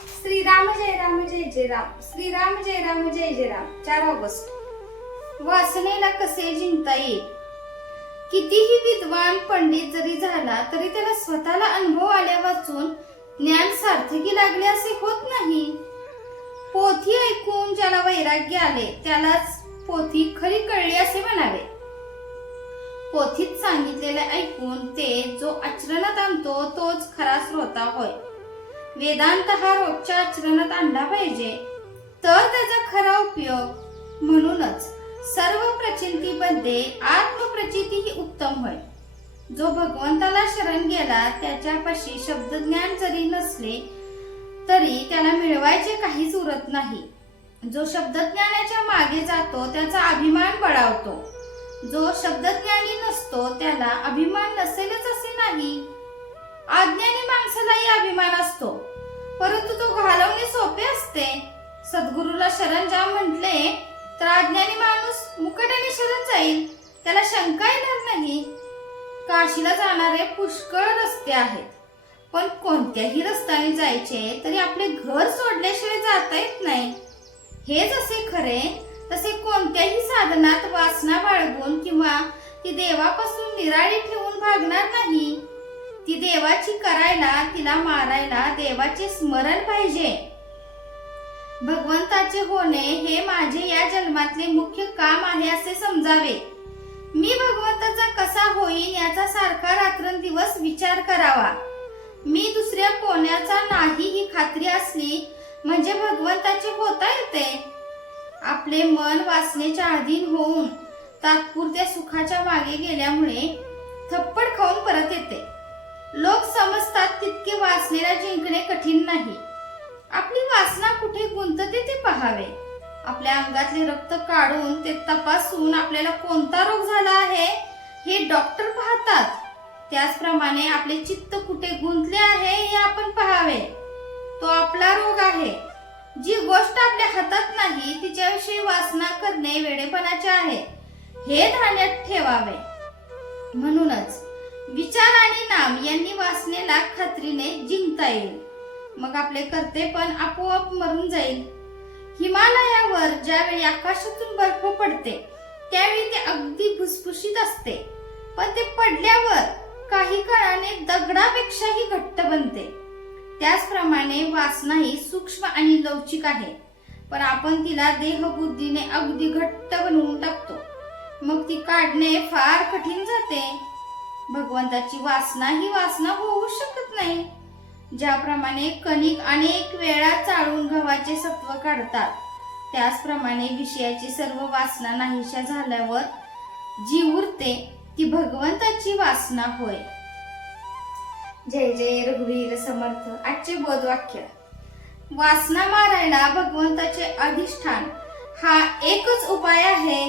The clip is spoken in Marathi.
श्रीराम जय राम जय जय राम, श्रीराम जय राम जय जय राम. 4 ऑगस्ट. वासनेला कसे जिंकता येईल? कितीही विद्वान पंडित जरी झाला तरी त्याला स्वतःला अनुभव आल्या वाचून ज्ञान सार्थकी लागले असे होत नाही. पोथी ऐकून ज्याला वैराग्य आले त्यालाच पोथी खरी कळली असे म्हणावे. पोथीत सांगितलेले ऐकून ते जो आचरणात आणतो तोच खरा श्रोता होय. वेदांत हा रोजच्या आचरणात आणला पाहिजे तर त्याचा खरा उपयोग. म्हणूनच सर्व प्रचितीमध्ये आत्मप्रचिती ही उत्तम होय. जो भगवंताला शरण गेला त्याच्यापाशी शब्दज्ञान जरी नसले तरी त्याला मिळवायचे काहीच उरत नाही. जो शब्दज्ञानाच्या मागे जातो त्याचा अभिमान बळावतो. जो शब्दज्ञानी नसतो त्याला अभिमान नसेलच असे नाही. अज्ञानी माणसालाही अभिमान असतो परंतु तो घालवणे सोपे असते. सद्गुरूला शरण जा म्हटले तर अज्ञानी माणूस मुकाट्याने शरण जाईल, त्याला शंका येणार नाही. काशीला जाणारे पुष्कळ रस्ते आहेत पण कोणत्याही रस्त्याने जायचे तरी आपले घर सोडल्याशिवाय जाता येत नाही. हे जसे खरे तसे कोणत्याही साधनात वासना बाळगून किंवा ती देवापासून निराळी ठेवून भागणार नाही. ती देवाची करायला तिला मारायला देवाचे स्मरण पाहिजे. भगवंताचे होणे हे माझे या जन्मातले मुख्य काम आहे असे समजावे. मी भगवंताचा कसा होईन याचा सारखा रात्रंदिवस विचार करावा. मी दुसऱ्या कोणाचा नाही ही खात्री असली म्हणजे भगवंताचे होता येते. आपले मन वासनेच्या अधीन होऊन तात्पुरत्या सुखाच्या मागे गेल्यामुळे थप्पड खाऊन परत येते. लोक समजतात तितके वासनेला जिंकणे कठीण नाही. आपली वासना कुठे गुंतते ते पाहावे. आपल्या अंगातले रक्त काढून ते तपासून आपल्याला कोणता रोग झाला आहे हे डॉक्टर पाहतात. त्याचप्रमाणे आपले चित्त कुठे गुंतले आहे हे आपण पाहावे. तो आपला रोग आहे. जी गोष्ट आपल्या हातात नाही तिच्याविषयी वासना करणे वेडेपणाचे आहे हे ध्यानात ठेवावे. म्हणूनच विचार आणि नाम यांनी वासनेला खात्रीने जिंकता येईल. मग आपले कर्तेपण आपोआप मरून जाईल. हिमालयावर ज्यावेळी आकाशातून बर्फ पडते त्यावेळी ते अगदी भुसभुशीत असते पण ते पडल्यावर काही काळाने दगडापेक्षाही घट्ट बनते. त्याचप्रमाणे वासना ही सूक्ष्म आणि लवचिक आहे पण आपण तिला देहबुद्धीने अगदी घट्ट बनवून टाकतो. मग ती काढणे फार कठीण जाते. भगवंताची वासना ही वासना होऊ शकत नाही. ज्याप्रमाणे कणिक अनेक वेळा चाळून गव्हाचे सत्व काढतात त्याचप्रमाणे विषयाची सर्व वासना नाहीशा झाल्यावर जी उरते ती भगवंताची वासना होय. जय जय रघुवीर समर्थ. आजचे बोधवाक्य. वासना मारायला भगवंताचे अधिष्ठान हा एकच उपाय आहे